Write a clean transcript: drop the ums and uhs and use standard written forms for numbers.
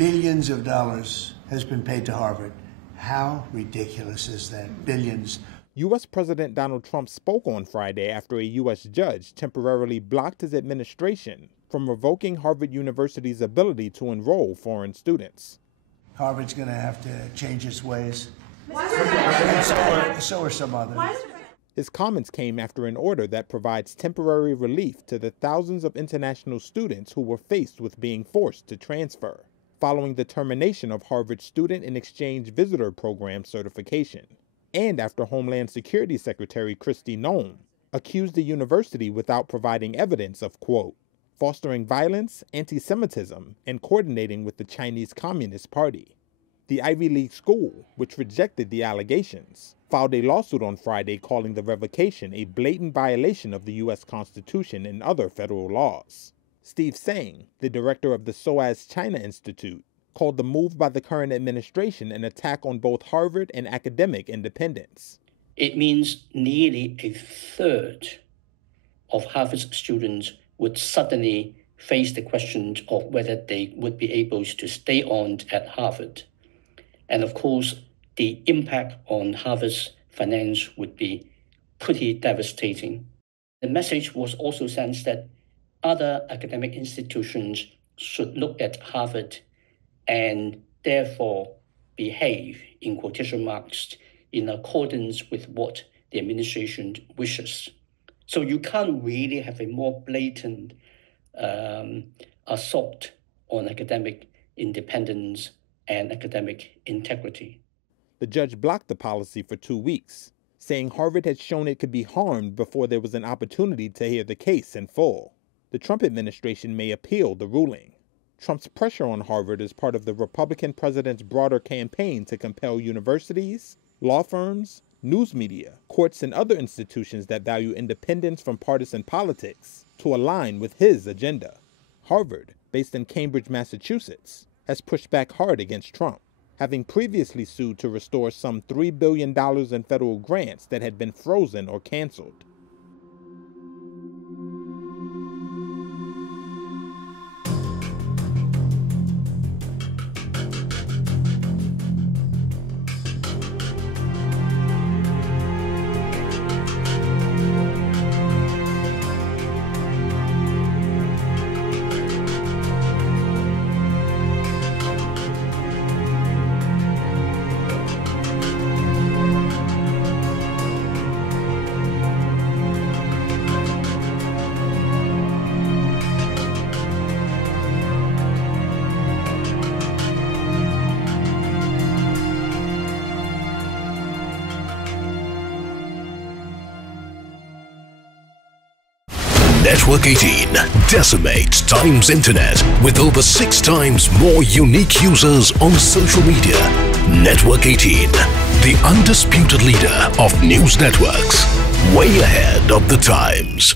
Billions of dollars has been paid to Harvard. How ridiculous is that? Billions. U.S. President Donald Trump spoke on Friday after a U.S. judge temporarily blocked his administration from revoking Harvard University's ability to enroll foreign students. Harvard's going to have to change its ways. So are some others. His comments came after an order that provides temporary relief to the thousands of international students who were faced with being forced to transfer, following the termination of Harvard's Student and Exchange Visitor Program certification, and after Homeland Security Secretary Kristi Noem accused the university without providing evidence of, quote, fostering violence, antisemitism, and coordinating with the Chinese Communist Party. The Ivy League school, which rejected the allegations, filed a lawsuit on Friday calling the revocation a blatant violation of the U.S. Constitution and other federal laws. Steve Tsang, the director of the SOAS China Institute, called the move by the current administration an attack on both Harvard and academic independence. It means nearly a third of Harvard's students would suddenly face the question of whether they would be able to stay on at Harvard. And of course, the impact on Harvard's finance would be pretty devastating. The message was also sent that other academic institutions should look at Harvard and therefore behave, in quotation marks, in accordance with what the administration wishes. So you can't really have a more blatant assault on academic independence and academic integrity. The judge blocked the policy for 2 weeks, saying Harvard had shown it could be harmed before there was an opportunity to hear the case in full. The Trump administration may appeal the ruling. Trump's pressure on Harvard is part of the Republican president's broader campaign to compel universities, law firms, news media, courts, and other institutions that value independence from partisan politics to align with his agenda. Harvard, based in Cambridge, Massachusetts, has pushed back hard against Trump, having previously sued to restore some $3 billion in federal grants that had been frozen or canceled. Network 18 decimates Times Internet with over 6 times more unique users on social media. Network 18, the undisputed leader of news networks, way ahead of the times.